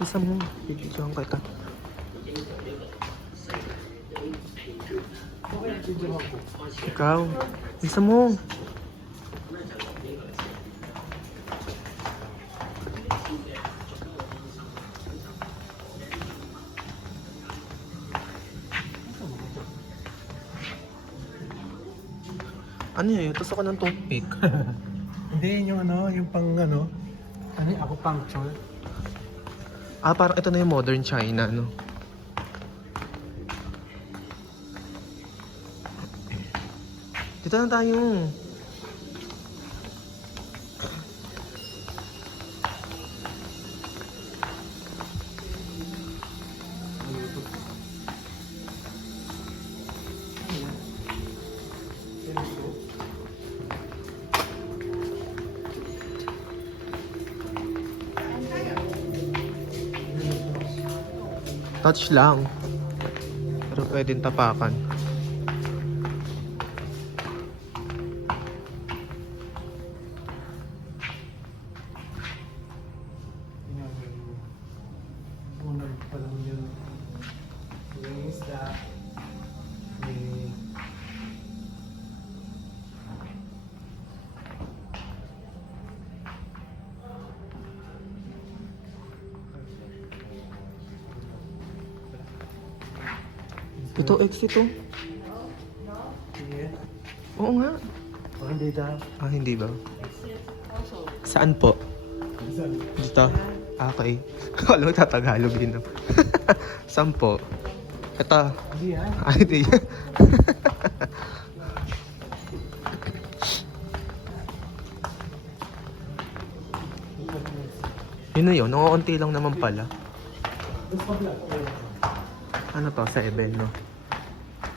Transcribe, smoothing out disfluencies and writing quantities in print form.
Isa mo. Bibigyan kita. Ikaw. Isa mo. Ano yun? Tusok ko ng toothpick. Hindi, yung ano, yung pang ano. Ano yung ako puncture? Ah, parang ito na yung modern China, no? Dito na tayo. Touch lang. Pero pwedeng tapakan. Unang pa lang yun. Yung isda. May... Ito, exit to. Sige. Oo nga. O, hindi daw. Ah, hindi ba? Saan po? Saan? Dito? Ah, okay. Alam mo, tatagalog din naman. Saan po? Ito. Hindi ha? Ah, hindi. Yun na yun, nakakunti lang naman pala. Ano to, 7, no?